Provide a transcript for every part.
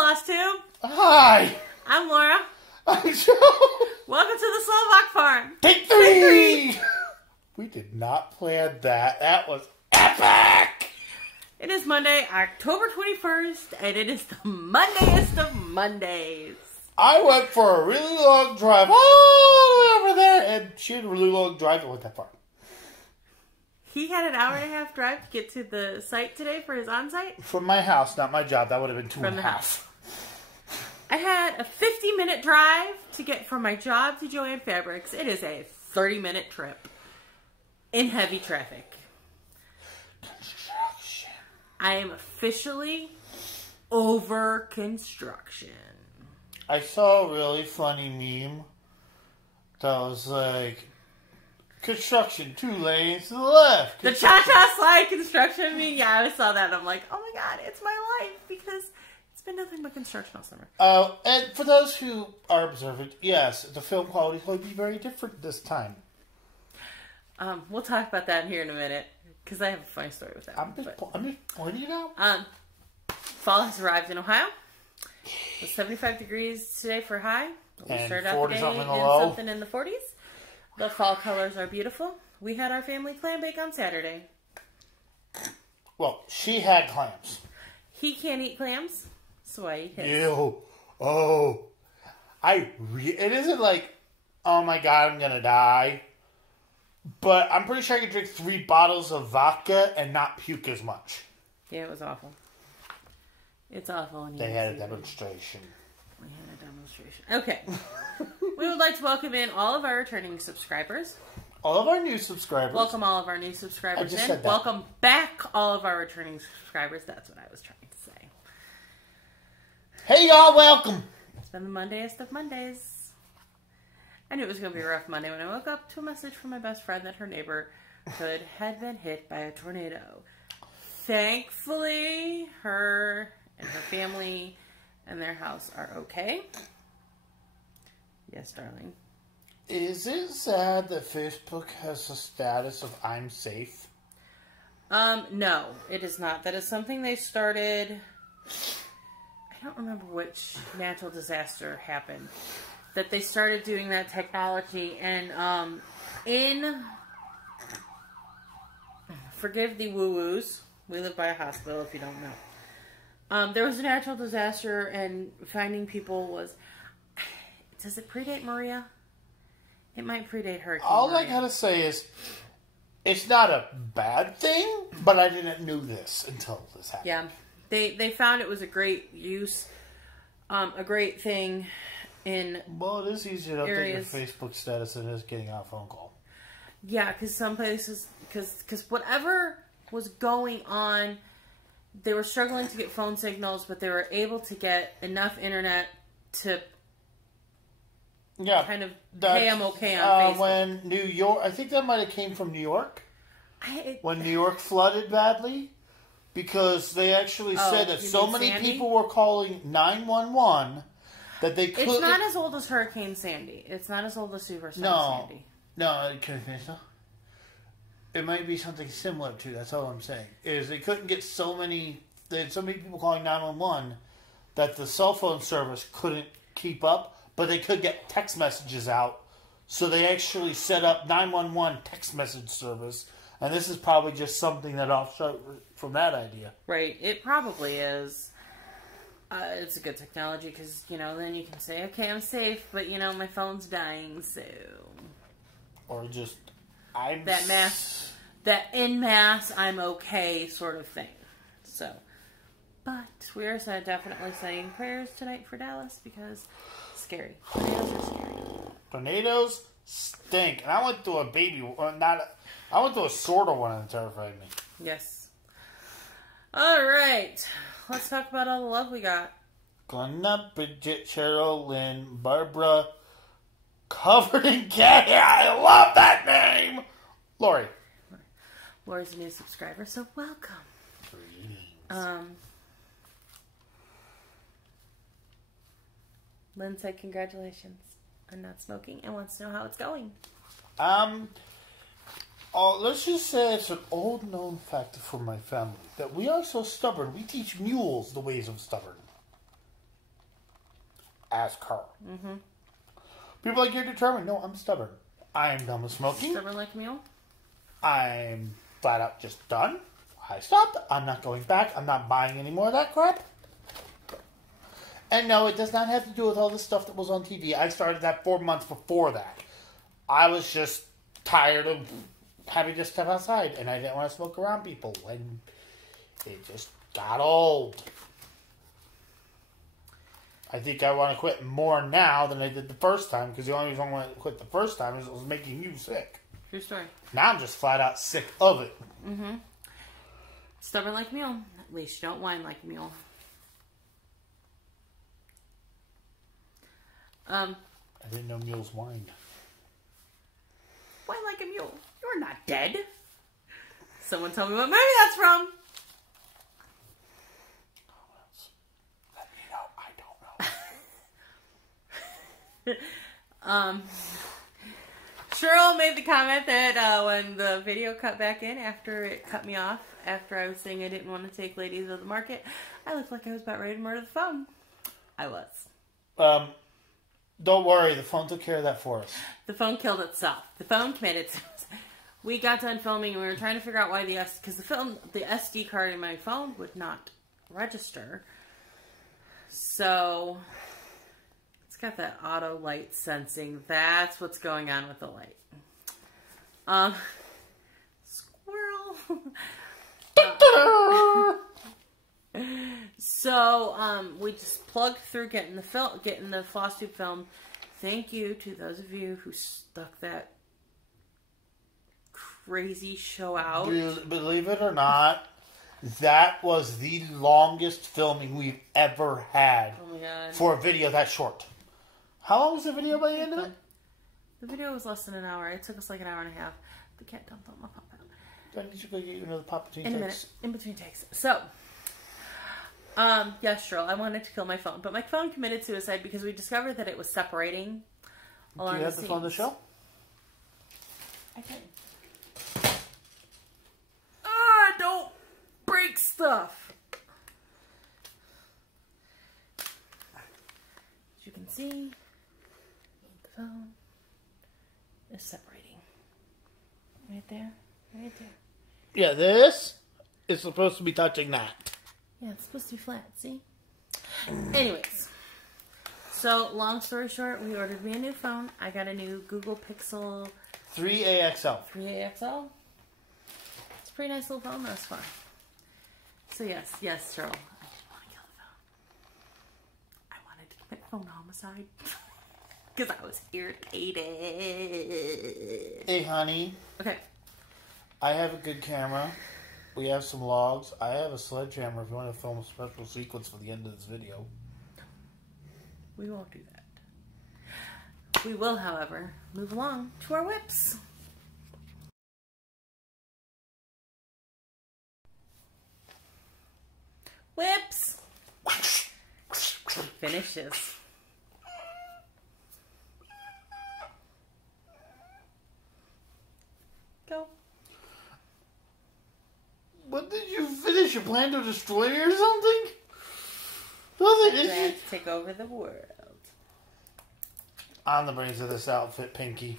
Flosstube. Hi. I'm Laura. I'm Joe. Welcome to the Slovak Farm. Take three. We did not plan that. That was epic. It is Monday, October 21st, and it is the Mondayest of Mondays. I went for a really long drive all the way over there, and she had a really long drive. It went that far. He had an hour and a half drive to get to the site today for his on-site. From my house, not my job. That would have been From the house. I had a 50-minute drive to get from my job to Joann Fabrics. It is a 30-minute trip in heavy traffic. Construction. I am officially over construction. I saw a really funny meme that was like, construction, 2 lanes to the left. The cha-cha slide construction meme. Yeah, I saw that and I'm like, oh my god, it's my life because it's been nothing but construction all summer. And for those who are observant, yes, the film quality is going to be very different this time. We'll talk about that here in a minute because I have a funny story with that. I'm just pointing it out. Fall has arrived in Ohio. It's 75 degrees today for high. We And started out 40 the day something in low. something in the 40s. The fall colors are beautiful. We had our family clam bake on Saturday. Well, she had clams. He can't eat clams, so I eat his. Ew. Oh. It isn't like, oh my god, I'm going to die. But I'm pretty sure I could drink 3 bottles of vodka and not puke as much. Yeah, it was awful. It's awful. They had a demonstration. We had a demonstration. Okay. We would like to welcome in all of our returning subscribers. All of our new subscribers. Welcome all of our new subscribers I just in. said that. Welcome back all of our returning subscribers. That's what I was trying to say. Hey y'all, welcome. It's been the Mondayest of Mondays. I knew it was going to be a rough Monday when I woke up to a message from my best friend that her neighborhood had been hit by a tornado. Thankfully, her and her family and their house are okay. Yes, darling. Is it sad that Facebook has the status of I'm safe? No, it is not. That is something they started. I don't remember which natural disaster happened. That they started doing that technology, and forgive the woo-woos. We live by a hospital, if you don't know. There was a natural disaster, and finding people was. Does it predate Maria? It might predate Hurricane All Maria. I gotta say is, it's not a bad thing, but I didn't know this until this happened. Yeah, they found it was a great use, a great thing in. Well, it is easier to update your areas. Facebook status than it is getting a phone call. Yeah, because some places, because whatever was going on, they were struggling to get phone signals, but they were able to get enough internet to. Yeah, kind of, hey, I'm okay on Facebook. When New York, I think that might have came from New York. When New York flooded badly, because they actually said that so many Sandy? people were calling 911 that they couldn't. It's not as old as Hurricane Sandy. It's not as old as Superstorm Sandy. No, can I finish though? It might be something similar to. That's all I'm saying. Is they couldn't get so many. They had so many people calling 911 that the cell phone service couldn't keep up. But they could get text messages out. So they actually set up 911 text message service. And this is probably just something that offshot from that idea. Right. It probably is. It's a good technology because, then you can say, okay, I'm safe, but, my phone's dying, so. Or just, that en masse, I'm okay sort of thing. So. But we are definitely saying prayers tonight for Dallas because scary. Tornadoes are scary. Tornadoes stink. And I went through I went through a sort of one that terrified me. Yes. All right. Let's talk about all the love we got. Glenna, Bridget, Cheryl, Lynn, Barbara, covered in cat hair. I love that name. Lori. Lori's a new subscriber, so welcome. Greetings. Lynn said congratulations on not smoking and wants to know how it's going. Let's just say it's an old known fact for my family that we are so stubborn. We teach mules the ways of stubborn. Ask her. Mm-hmm. People like, you're determined. No, I'm stubborn. I am done with smoking. Stubborn like a mule? I'm flat out just done. I stopped. I'm not going back. I'm not buying any more of that crap. And no, it does not have to do with all the stuff that was on TV. I started that 4 months before that. I was just tired of having to step outside, and I didn't want to smoke around people, and it just got old. I think I want to quit more now than I did the first time, because the only reason I wanted to quit the first time is it was making you sick. True story. Now I'm just flat out sick of it. Mm-hmm. Stubborn like a mule. At least you don't whine like a mule. I didn't know mules whined. Whine like a mule. You're not dead. Someone tell me what movie that's from. Let me know. I don't know. Cheryl made the comment that when the video cut back in after it cut me off, after I was saying I didn't want to take ladies of the market, I looked like I was about ready to murder the phone. I was. Don't worry, the phone took care of that for us. The phone killed itself. The phone committed suicide. We got done filming and we were trying to figure out why the SD card in my phone would not register. So it's got that auto light sensing. That's what's going on with the light. Squirrel. So we just plugged through getting the Flosstube film. Thank you to those of you who stuck that crazy show out. Believe it or not, that was the longest filming we've ever had. Oh my god! For a video that short. How long was the video by the end of it? The video was less than an hour. It took us like an hour and a half. The cat dumped on my pop out. I need to go get you another pop between takes. In a minute. In between takes. So. Yes, Cheryl, I wanted to kill my phone, but my phone committed suicide because we discovered that it was separating along the Do you have the phone to show? I did. Don't break stuff. As you can see, the phone is separating. Right there, right there. Yeah, this is supposed to be touching that. Yeah, it's supposed to be flat, see? Anyways. So, long story short, we ordered me a new phone. I got a new Google Pixel 3AXL. 3AXL. It's a pretty nice little phone thus far. So, yes, Cheryl. I didn't want to kill the phone. I wanted to commit phone homicide. Because I was irritated. Hey, honey. Okay. I have a good camera. We have some logs. I have a sledgehammer if you want to film a special sequence for the end of this video. We won't do that. We will, however, move along to our whips. Whips! Finishes. Go. What did you finish? You plan to destroy me or something? Nothing, did you? Take over the world. On the brains of this outfit, Pinky.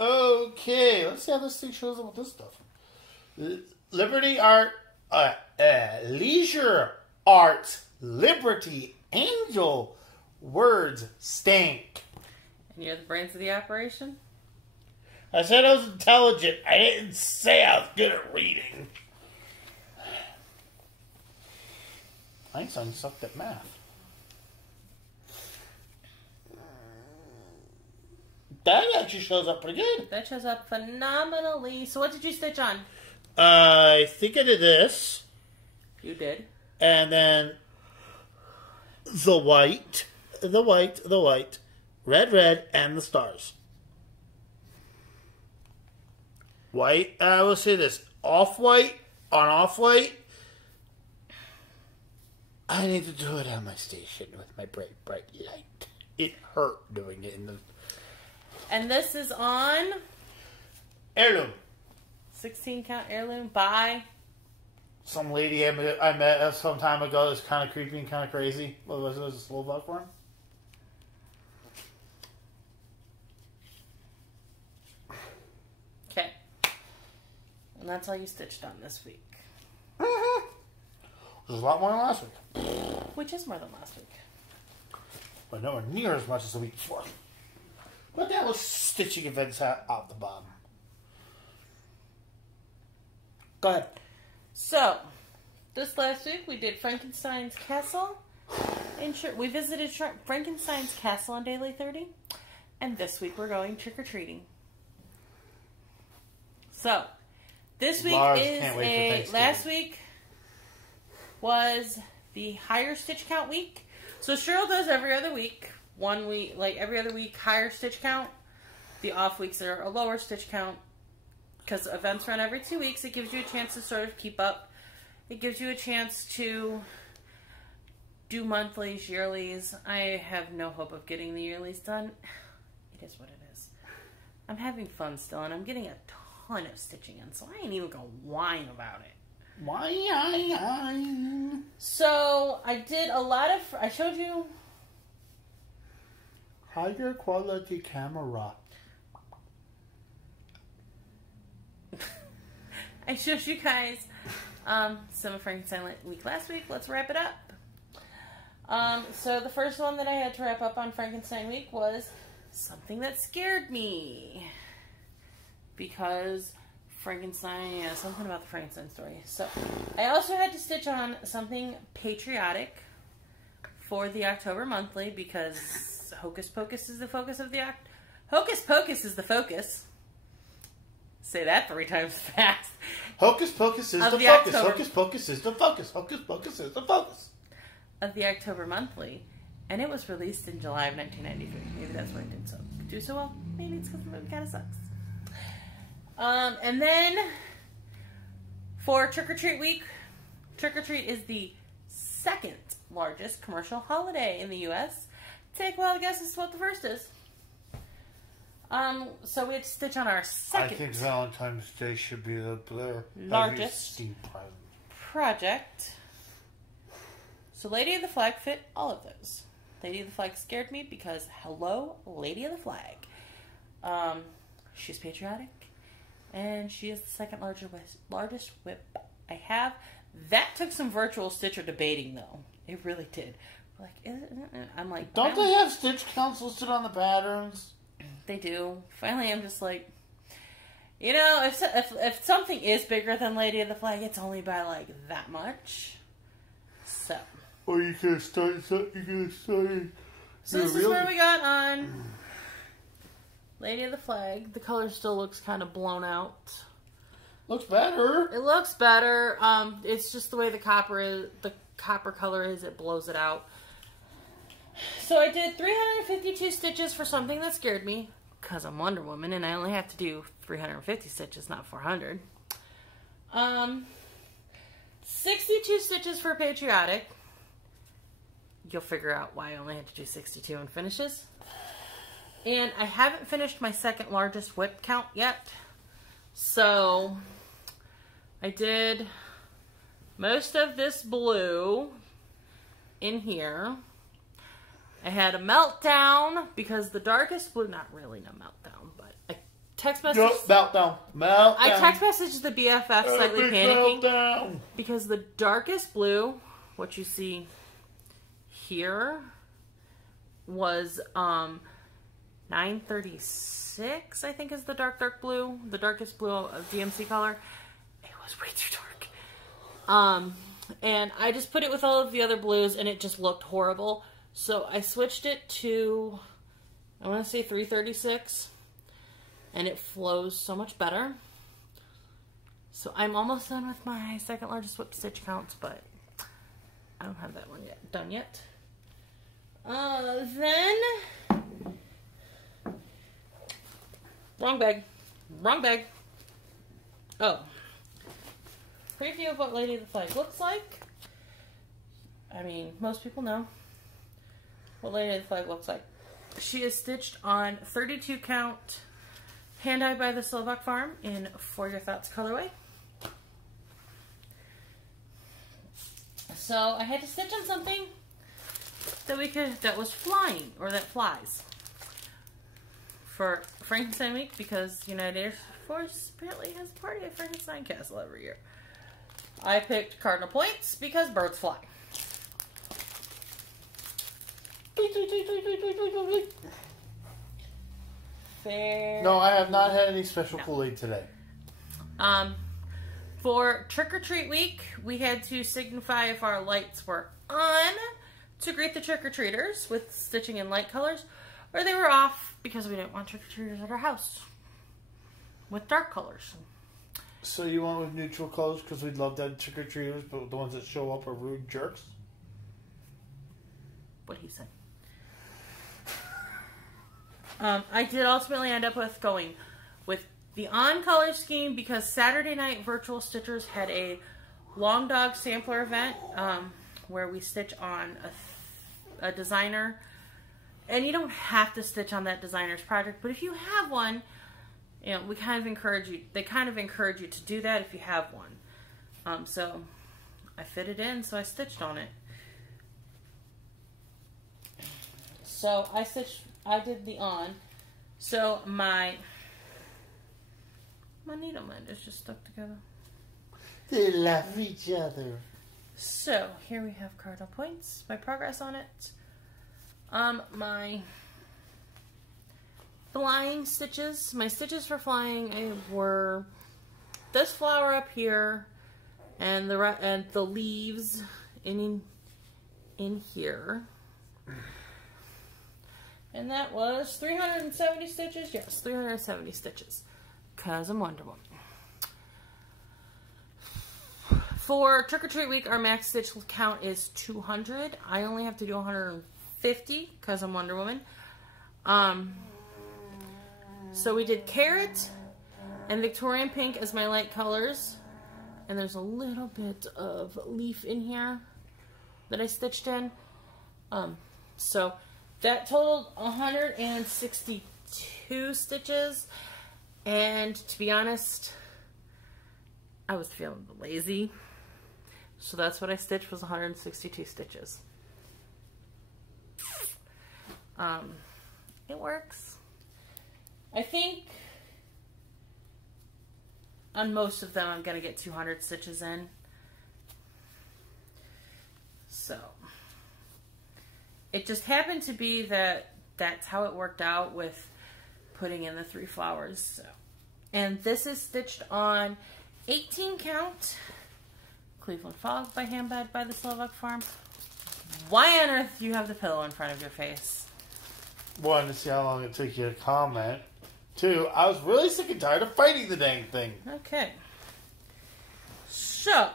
Okay, let's see how this thing shows up with this stuff. Leisure Arts Liberty Angel Words stink. And you're the brains of the operation? I said I was intelligent. I didn't say I was good at reading. Einstein sucked at math. That actually shows up pretty good. That shows up phenomenally. So what did you stitch on? I think I did this. You did. And then the white, red, and the stars. White, I will say this, off-white on off-white. I need to do it on my station with my bright light. It hurt doing it in the... And this is on... Heirloom. 16 count heirloom by some lady I met some time ago that's kind of creepy and kind of crazy. What was it? Was a slow buckthorn? Okay. And that's all you stitched on this week. Mm-hmm. There's a lot more than last week. Which is more than last week. But nowhere near as much as the week before. But that was stitching events out the bottom. Go ahead. So, this last week we did Frankenstein's Castle. We visited Frankenstein's Castle on Daily 30. And this week we're going trick-or-treating. So, this week last week was the higher stitch count week. So Cheryl does every other week. 1 week, like every other week, higher stitch count. The off weeks are a lower stitch count. Because events run every 2 weeks, it gives you a chance to sort of keep up. It gives you a chance to do monthlies, yearlies. I have no hope of getting the yearlies done. It is what it is. I'm having fun still, and I'm getting a ton of stitching in, so I ain't even gonna whine about it. Whine. So, I did a lot of... I showed you... Higher quality camera. I showed you guys some of Frankenstein week last week. Let's wrap it up. So the first one that I had to wrap up on Frankenstein week was something that scared me. Because Frankenstein, yeah, something about the Frankenstein story. So I also had to stitch on something patriotic for the October monthly because Hocus Pocus is the focus of the Hocus Pocus is the focus. Say that 3 times fast. Hocus Pocus is the focus. Hocus Pocus is the focus. Hocus Pocus is the focus. Of the October monthly. And it was released in July of 1993. Maybe that's why it did do so well. Maybe it's because the movie kind of sucks. And then for Trick or Treat week, Trick or Treat is the 2nd largest commercial holiday in the U.S. Take a wild guess as to what the first is. So we had to stitch on our second. I think Valentine's Day should be the largest project. So Lady of the Flag fit all of those. Lady of the Flag scared me because, hello, Lady of the Flag. She's patriotic, and she is the 2nd largest whip I have. That took some virtual stitcher debating, though. It really did. Like, I'm like, don't they have stitch counts listed on the patterns? They do. Finally, I'm just like, you know, if something is bigger than Lady of the Flag, it's only by like that much. So. Or you could start. So this is where we got on Lady of the Flag. The color still looks kind of blown out. Looks better. It looks better. It's just the way the copper is. The copper color is. It blows it out. So I did 352 stitches for something that scared me, because I'm Wonder Woman, and I only have to do 350 stitches, not 400. 62 stitches for Patriotic. You'll figure out why I only had to do 62 in finishes. And I haven't finished my 2nd largest whip count yet. So I did most of this blue in here. I had a meltdown because the darkest blue, not really no meltdown, but I text messaged. Meltdown. I text messaged the BFF slightly panicking meltdown. Because the darkest blue, what you see here, was 936, I think is the dark blue, the darkest blue of DMC color. It was way too dark. And I just put it with all of the other blues, and it just looked horrible. So I switched it to, I want to say 336, and it flows so much better. So I'm almost done with my 2nd largest whip stitch counts, but I don't have that one done yet. Then, wrong bag. Oh, preview of what Lady of the Flag looks like. I mean, most people know what Lady of the Flag looks like. She is stitched on 32 count hand-dyed by the Slovak Farm in For Your Thoughts colorway. So I had to stitch on something that was flying, or that flies, for Frankenstein Week, because United Air Force apparently has a party at Frankenstein Castle every year. I picked Cardinal Points because birds fly. Fair. No, I have not had any special Kool-Aid today. For Trick or Treat Week, we had to signify if our lights were on to greet the trick-or-treaters with stitching in light colors, or they were off because we didn't want trick-or-treaters at our house with dark colors. So you went with neutral colors because we'd love to have trick-or-treaters, but the ones that show up are rude jerks? What he said. I did ultimately end up with going with the on-color scheme because Saturday night Virtual Stitchers had a Long Dog sampler event where we stitch on a designer. And you don't have to stitch on that designer's project, but if you have one, we kind of encourage you. They kind of encourage you to do that if you have one. So I fit it in, so I stitched on it. So I did the on. So my needle end is just stuck together. They love each other. So here we have Cardinal Points, my progress on it. My flying stitches. My stitches for flying were this flower up here, and the leaves in here. And that was 370 stitches. Yes, 370 stitches. Because I'm Wonder Woman. For Trick or Treat Week, our max stitch count is 200. I only have to do 150 because I'm Wonder Woman. So we did Carrot and Victorian Pink as my light colors. And there's a little bit of leaf in here that I stitched in. So that totaled 162 stitches. And to be honest, I was feeling lazy. So that's what I stitched, was 162 stitches. It works. I think on most of them I'm going to get 200 stitches in. So it just happened to be that that's how it worked out with putting in the 3 flowers. So. And this is stitched on 18 count Cleveland Fog by hand-dyed by the Slovak Farm. Why on earth do you have the pillow in front of your face? 1, to see how long it took you to comment. 2, I was really sick and tired of fighting the dang thing. Okay. So,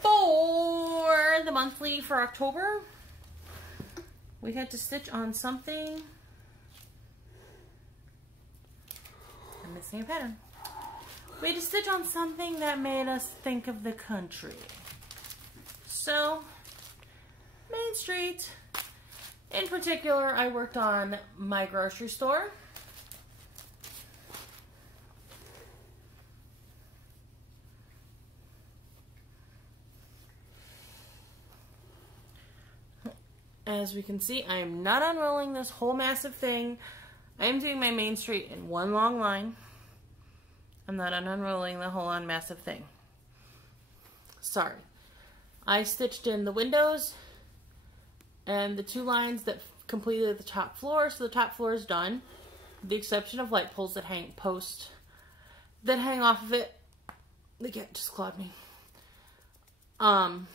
for the monthly for October, we had to stitch on something. I'm missing a pattern. We had to stitch on something that made us think of the country. So, Main Street. In particular, I worked on my grocery store. As we can see, I am not unrolling this whole massive thing. I am doing my Main Street in one long line. I'm not unrolling the whole massive thing. Sorry. I stitched in the windows and the 2 lines that completed the top floor, so the top floor is done. With the exception of light poles that hang off of it. The cat just clawed me. And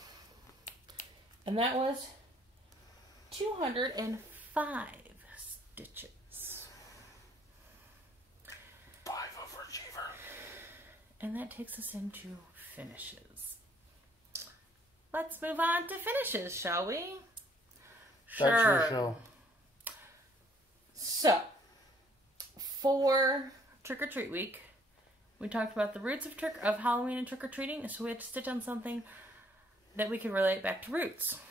that was 205 stitches. 5 overachiever. And that takes us into finishes. Let's move on to finishes, shall we? Sure. That's your show. So, for Trick or Treat Week, we talked about the roots of Halloween and trick-or-treating, so we had to stitch on something that we could relate back to roots.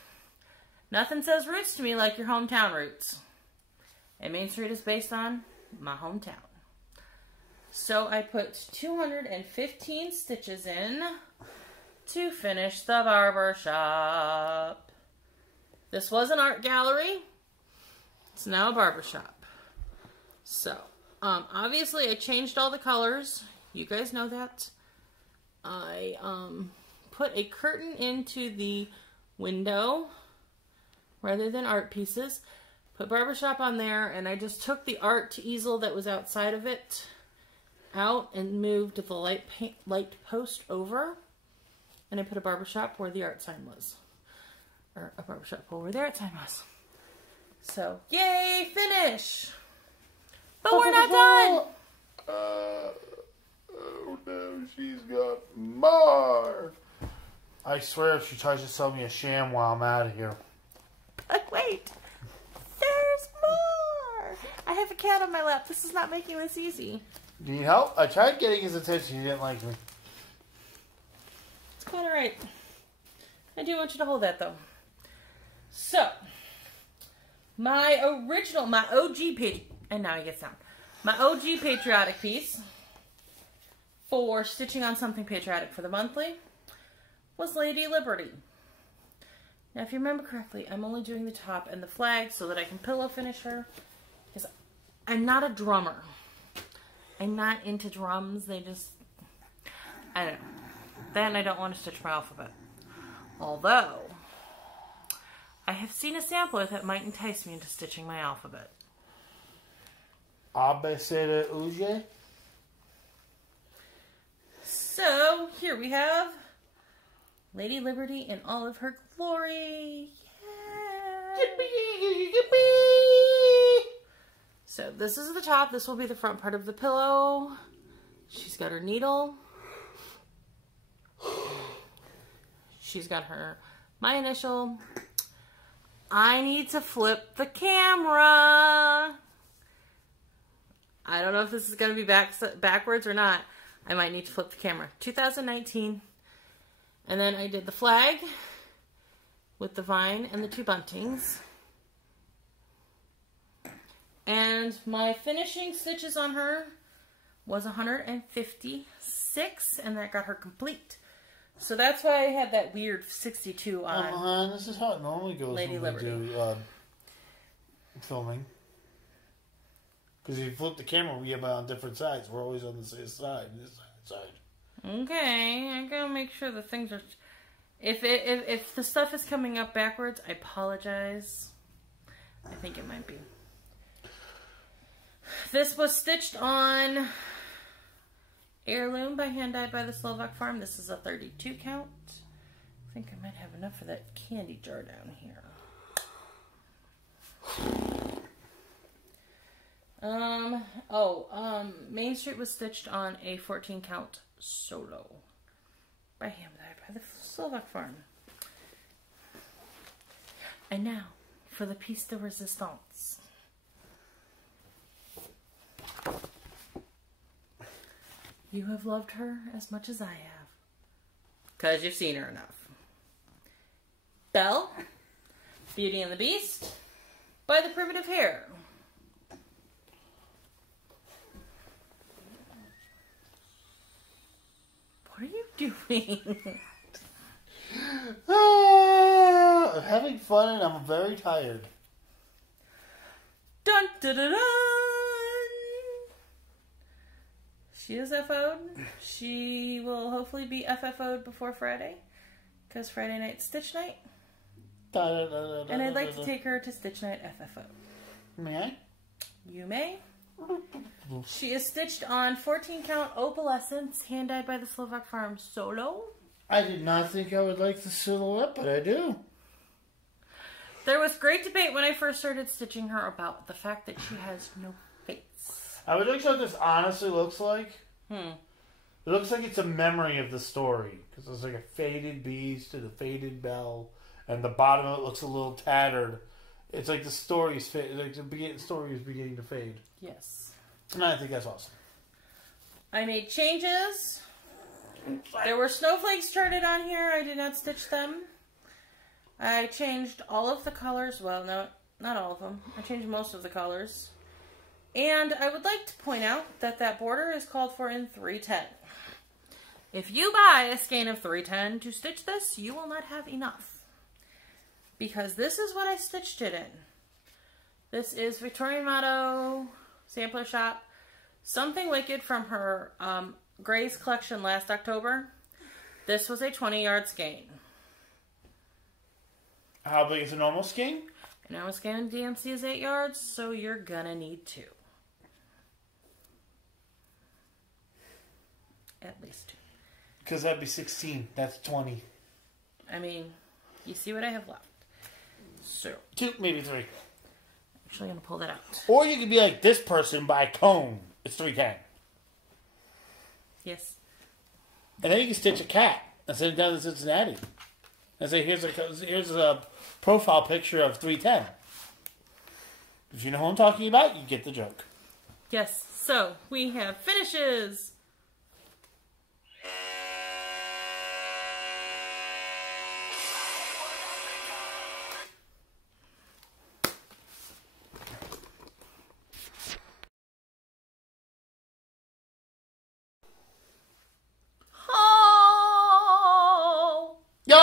Nothing says roots to me like your hometown roots. And Main Street is based on my hometown. So I put 215 stitches in to finish the barber shop. This was an art gallery. It's now a barber shop. So, obviously I changed all the colors. You guys know that. I put a curtain into the window rather than art pieces. Put barbershop on there, and I just took the art easel that was outside of it out and moved the light post over, and I put a barbershop where the art sign was, or a barbershop pole where the art sign was. So, yay, finish! But we're not done! Oh no, she's got more! I swear if she tries to sell me a sham while I'm out of here. But wait! There's more! I have a cat on my lap. This is not making this easy. Do you need help? I tried getting his attention. He didn't like me. It's quite alright. I do want you to hold that, though. So, my OG page, and now he gets down. My OG Patriotic piece for stitching on something patriotic for the monthly was Lady Liberty. Now, if you remember correctly, I'm only doing the top and the flag so that I can pillow finish her, because I'm not a drummer. I'm not into drums. They just, I don't know. Then I don't want to stitch my alphabet. Although, I have seen a sampler that might entice me into stitching my alphabet. ABC Uge? So, here we have Lady Liberty in all of her glory. Yeah. Yippee, yippee. So this is the top. This will be the front part of the pillow. She's got her needle. She's got my initial. I need to flip the camera. I don't know if this is going to be backwards or not. I might need to flip the camera. 2019. And then I did the flag with the vine and the 2 buntings. And my finishing stitches on her was 156, and that got her complete. So that's why I had that weird 62 on. This is how it normally goes Lady when Liberty. we do filming. Because if you flip the camera, we have it on different sides. We're always on the same side. This side. Okay, I gotta make sure the things are. If the stuff is coming up backwards, I apologize. I think it might be. This was stitched on Heirloom by Hand Dyed by the Slovak Farm. This is a 32 count. I think I might have enough for that candy jar down here. Main Street was stitched on a 14 count solo by Hand Dyed by the Slovak Farm. And now for the piece de resistance. You have loved her as much as I have. Because you've seen her enough. Belle, Beauty and the Beast, by the Primitive Hare. What are you doing? I'm having fun and I'm very tired. Dun dun dun dun! She is FO'd. She will hopefully be FFO'd before Friday. Because Friday night's Stitch Night. And I'd like to take her to Stitch Night FFO. May I? You may. She is stitched on 14 count opalescence, hand dyed by the Slovak Farm solo. I did not think I would like the silhouette, but I do. There was great debate when I first started stitching her about the fact that she has no face. I would look at what this honestly looks like. It looks like it's a memory of the story. Because there's like a faded beast and a faded bell. And the bottom of it looks a little tattered. It's like the story's like the story is beginning to fade. Yes. And I think that's awesome. I made changes. There were snowflakes charted on here. I did not stitch them. I changed all of the colors. Well, no, not all of them. I changed most of the colors. And I would like to point out that that border is called for in 310. If you buy a skein of 310 to stitch this, you will not have enough. Because this is what I stitched it in. This is Victorian Motto Sampler Shop. Something Wicked from her Grace collection last October. This was a 20-yard skein. How big is a normal skein? A normal skein in DMC is 8 yards, so you're gonna need 2. At least 2. Because that'd be 16. That's 20. I mean, you see what I have left. So 2, maybe 3. Actually gonna pull that out. Or you could be like this person, buy a cone. It's 310. Yes. And then you can stitch a cat and send it down to Cincinnati. And say, here's a profile picture of 310. If you know who I'm talking about, you get the joke. Yes. So we have finishes. Yo!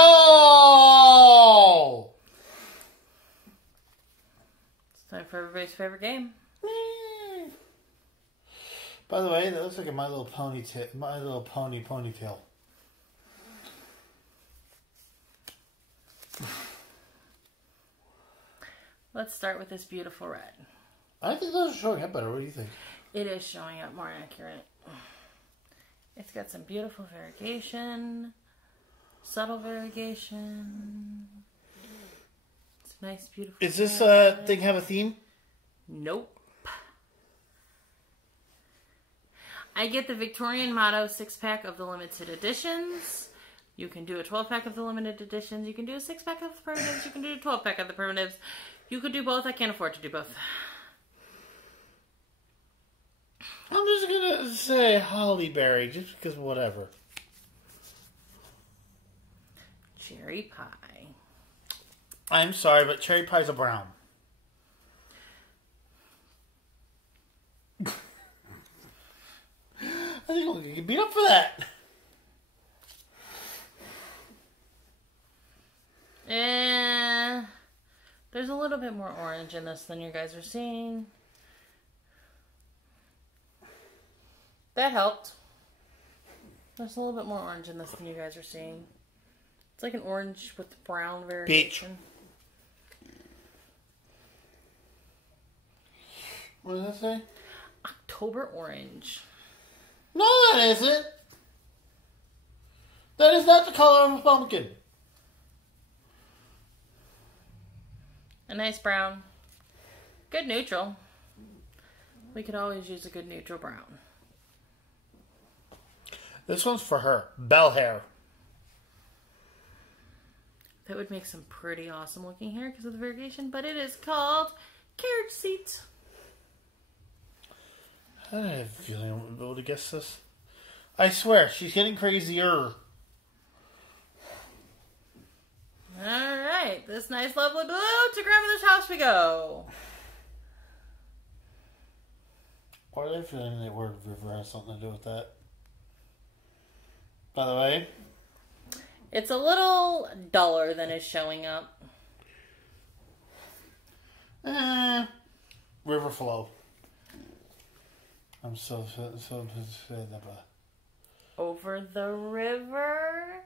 It's time for everybody's favorite game. By the way, that looks like a My Little Pony ponytail. Let's start with this beautiful red. I think those are showing up better. What do you think? It is showing up more accurate. It's got some beautiful variegation, subtle variegation. It's a nice, beautiful. Is this thing have a theme? Nope. I get the Victorian Motto 6-pack of the limited editions. You can do a 12-pack of the limited editions. You can do a 6-pack of the primitives. You can do a 12-pack of the primitives. You could do both. I can't afford to do both. I'm just gonna say Holly Berry, just because whatever. Cherry pie. I'm sorry, but cherry pie's a brown. I think we'll get beat up for that. There's a little bit more orange in this than you guys are seeing. That helped. There's a little bit more orange in this than you guys are seeing. It's like an orange with brown variation. Peach. What does that say? October orange. No, that isn't. That is not the color of a pumpkin. A nice brown. Good neutral. We could always use a good neutral brown. This one's for her. Bell hair. That would make some pretty awesome looking hair because of the variegation, but it is called carriage seat. I have a feeling I won't be able to guess this. I swear, she's getting crazier. Alright, this nice lovely blue, to grandmother's house we go. Why are they feeling the word river has something to do with that? By the way, it's a little duller than is showing up. River flow. I'm so sad about. Over the river.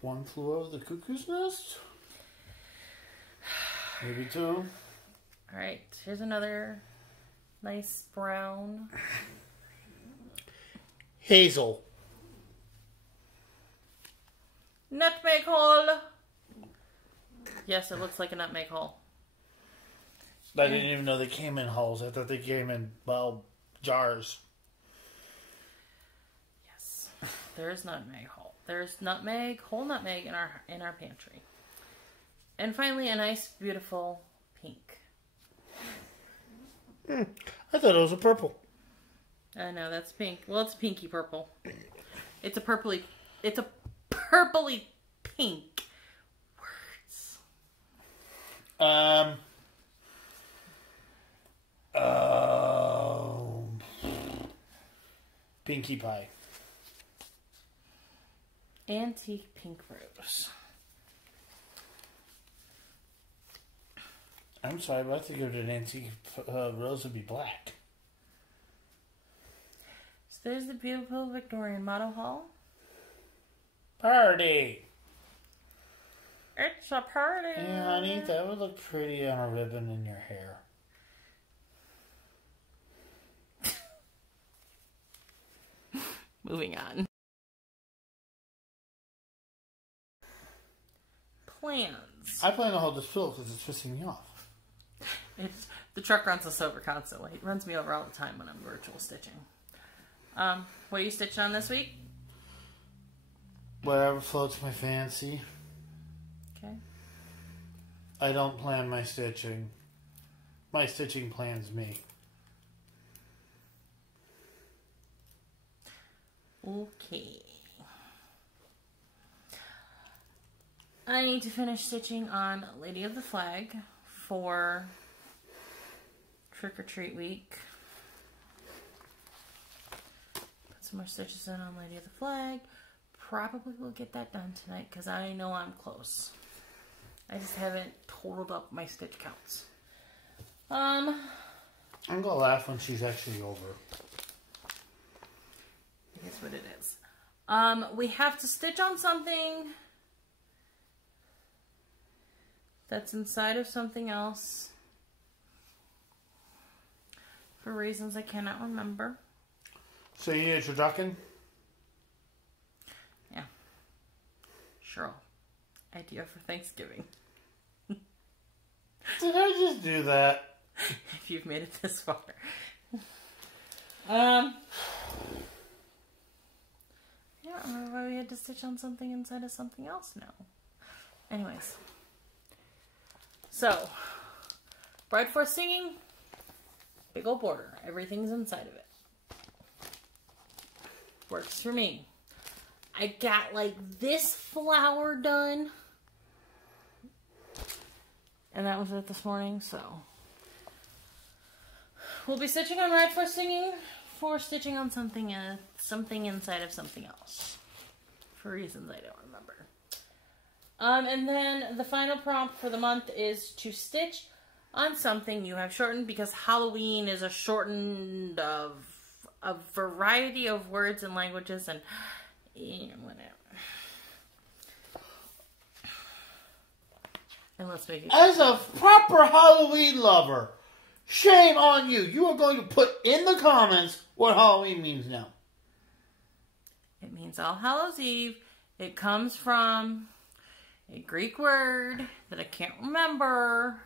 One flew over the cuckoo's nest. Maybe 2. Alright, here's another nice brown. Hazel. Nutmeg hole. Yes, it looks like a nutmeg hole. I didn't even know they came in hulls. I thought they came in, well, jars. Yes, there is nutmeg hole. There's nutmeg, whole nutmeg in our pantry. And finally, a nice, beautiful pink. I thought it was a purple. I know, that's pink. Well, it's pinky purple. It's a purpley pink Pinkie Pie. Antique pink rose. I'm sorry, but I think an antique rose would be black. So there's the beautiful Victorian Motto Hall. Party! It's a party! Hey, honey, that would look pretty on a ribbon in your hair. Moving on. Plans. I plan to hold this pillow because it's pissing me off. The truck runs us over constantly. It runs me over all the time when I'm virtual stitching. What are you stitching on this week? Whatever floats my fancy. Okay. I don't plan my stitching. My stitching plans me. Okay. I need to finish stitching on Lady of the Flag for Trick or Treat Week. Put some more stitches in on Lady of the Flag. Probably will get that done tonight because I know I'm close. I just haven't totaled up my stitch counts. I'm gonna laugh when she's actually over. Here's what it is. We have to stitch on something that's inside of something else for reasons I cannot remember. So you need a turducken? Yeah. Sure. Idea for Thanksgiving. Did I just do that? If you've made it this far. I don't remember why we had to stitch on something inside of something else now. Anyways. So, Bride for Singing, big old border. Everything's inside of it. Works for me. I got like this flower done. And that was it this morning, so. We'll be stitching on Bride for Singing for stitching on something inside of something else. For reasons I don't remember. And then the final prompt for the month is to stitch on something you have shortened, because Halloween is a shortened of a variety of words and languages and whatever. And let's make it. As a proper Halloween lover, shame on you. You are going to put in the comments what Halloween means now. It means All Hallows Eve. It comes from a Greek word that I can't remember,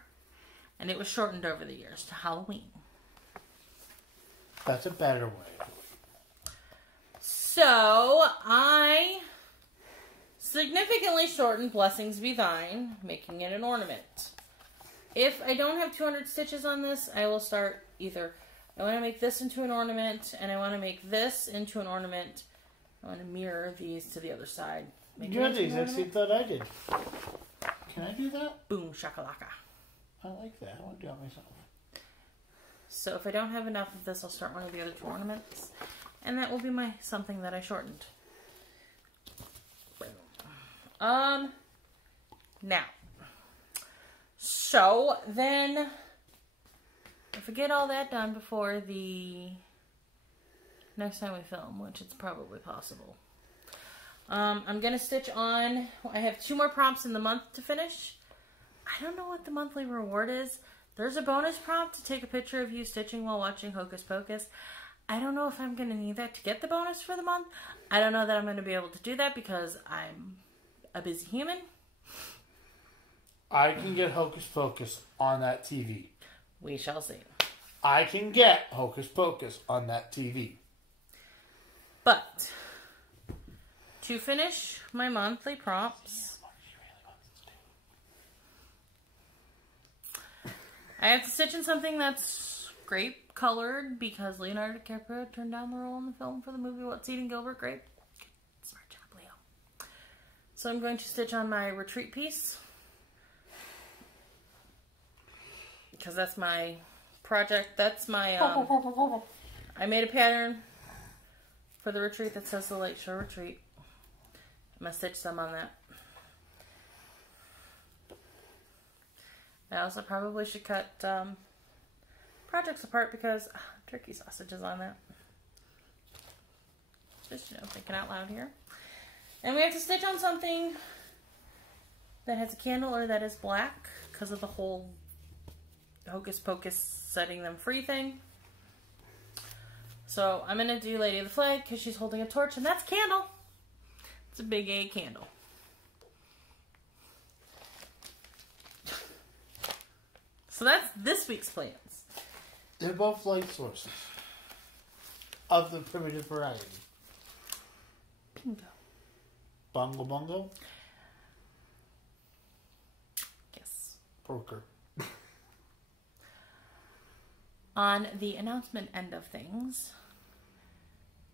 and it was shortened over the years to Halloween. That's a better way. So, I significantly shortened Blessings Be Thine, making it an ornament. If I don't have 200 stitches on this, I will start either, I want to make this into an ornament, and I want to make this into an ornament. I want to mirror these to the other side. You had the exact same thought I did. Can I do that? Boom, shakalaka. I like that. I want to do it myself. So if I don't have enough of this, I'll start one of the other two ornaments. And that will be my something that I shortened. Now. So then, if I get all that done before the next time we film, which it's probably possible, I'm going to stitch on, I have 2 more prompts in the month to finish. I don't know what the monthly reward is. There's a bonus prompt to take a picture of you stitching while watching Hocus Pocus. I don't know if I'm going to need that to get the bonus for the month. I don't know that I'm going to be able to do that because I'm a busy human. I can get Hocus Pocus on that TV. We shall see. I can get Hocus Pocus on that TV. But, to finish my monthly prompts, I have to stitch in something that's grape colored because Leonardo DiCaprio turned down the role in the film for the movie What's Eating Gilbert Grape. Smart job, Leo. So I'm going to stitch on my retreat piece. because that's my project. That's my, I made a pattern for the retreat that says the Lakeshore Retreat. I'm going to stitch some on that. I also probably should cut projects apart because turkey sausage is on that. Just, you know, thinking out loud here. And we have to stitch on something that has a candle or that is black because of the whole hocus pocus setting them free thing. So I'm going to do Lady of the Flag because she's holding a torch, and that's candle. It's a big A candle. So that's this week's plans. They're both light sources of the primitive variety. Bingo. Bongo bongo? Yes. Poker. On the announcement end of things,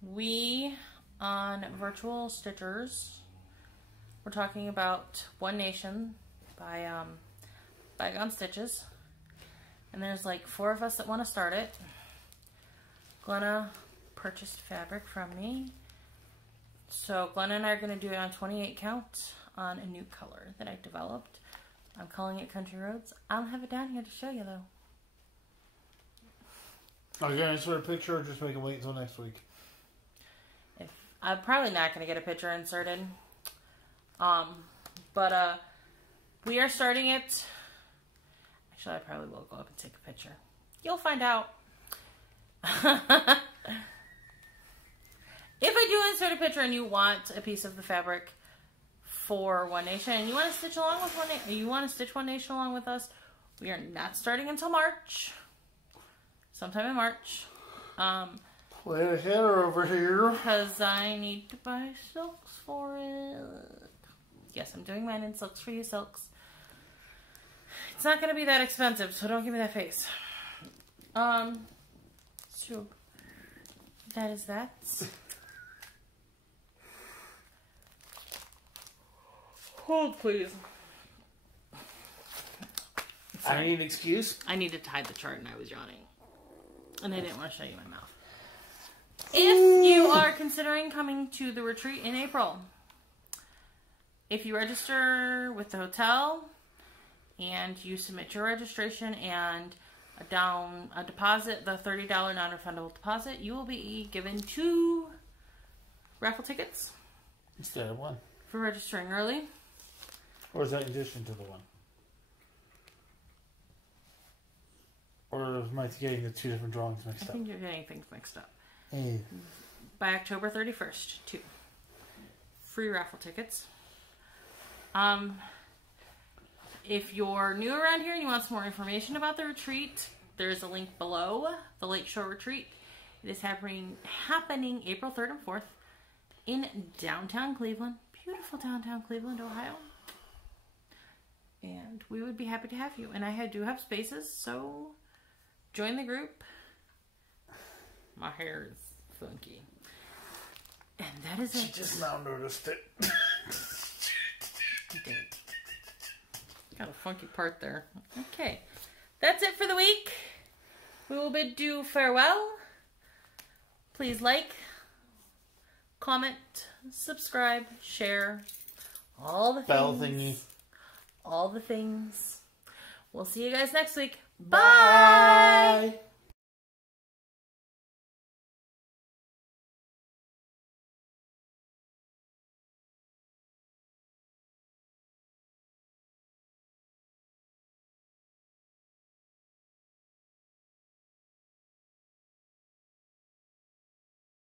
we, on Virtual Stitchers, we're talking about One Nation by Bygone Stitches. And there's like 4 of us that want to start it. Glenna purchased fabric from me. So Glenna and I are going to do it on 28 count on a new color that I developed. I'm calling it Country Roads. I don't have it down here to show you though. Are you going to insert a picture or just make it wait until next week? I'm probably not going to get a picture inserted. But we are starting it. Actually, I probably will go up and take a picture. You'll find out. If I do insert a picture and you want a piece of the fabric for One Nation and you want to stitch along with stitch One Nation along with us, we are not starting until March. Sometime in March. Play a header over here. Because I need to buy silks for it. Yes, I'm doing mine in silks for you, silks. It's not going to be that expensive, so don't give me that face. So that is that. Hold, please. I need an excuse. I needed to hide the chart and I was yawning. And I didn't want to show you my mouth. If you are considering coming to the retreat in April, if you register with the hotel and you submit your registration and a deposit, the $30 non-refundable deposit, you will be given 2 raffle tickets. Instead of 1. For registering early. Or is that in addition to the 1? Or am I getting the 2 different drawings mixed up? I think you're getting things mixed up. Hey. By October 31st, 2 free raffle tickets. If you're new around here and you want some more information about the retreat, there's a link below, the Lakeshore Retreat. It is happening April 3rd and 4th in downtown Cleveland. Beautiful downtown Cleveland, Ohio. And we would be happy to have you. And I do have spaces, so join the group. My hair is funky. And that is it. She just now noticed it. Got a funky part there. Okay. That's it for the week. We will bid you farewell. Please like, comment, subscribe, share, all the things. Bell thingy. All the things. We'll see you guys next week. Bye!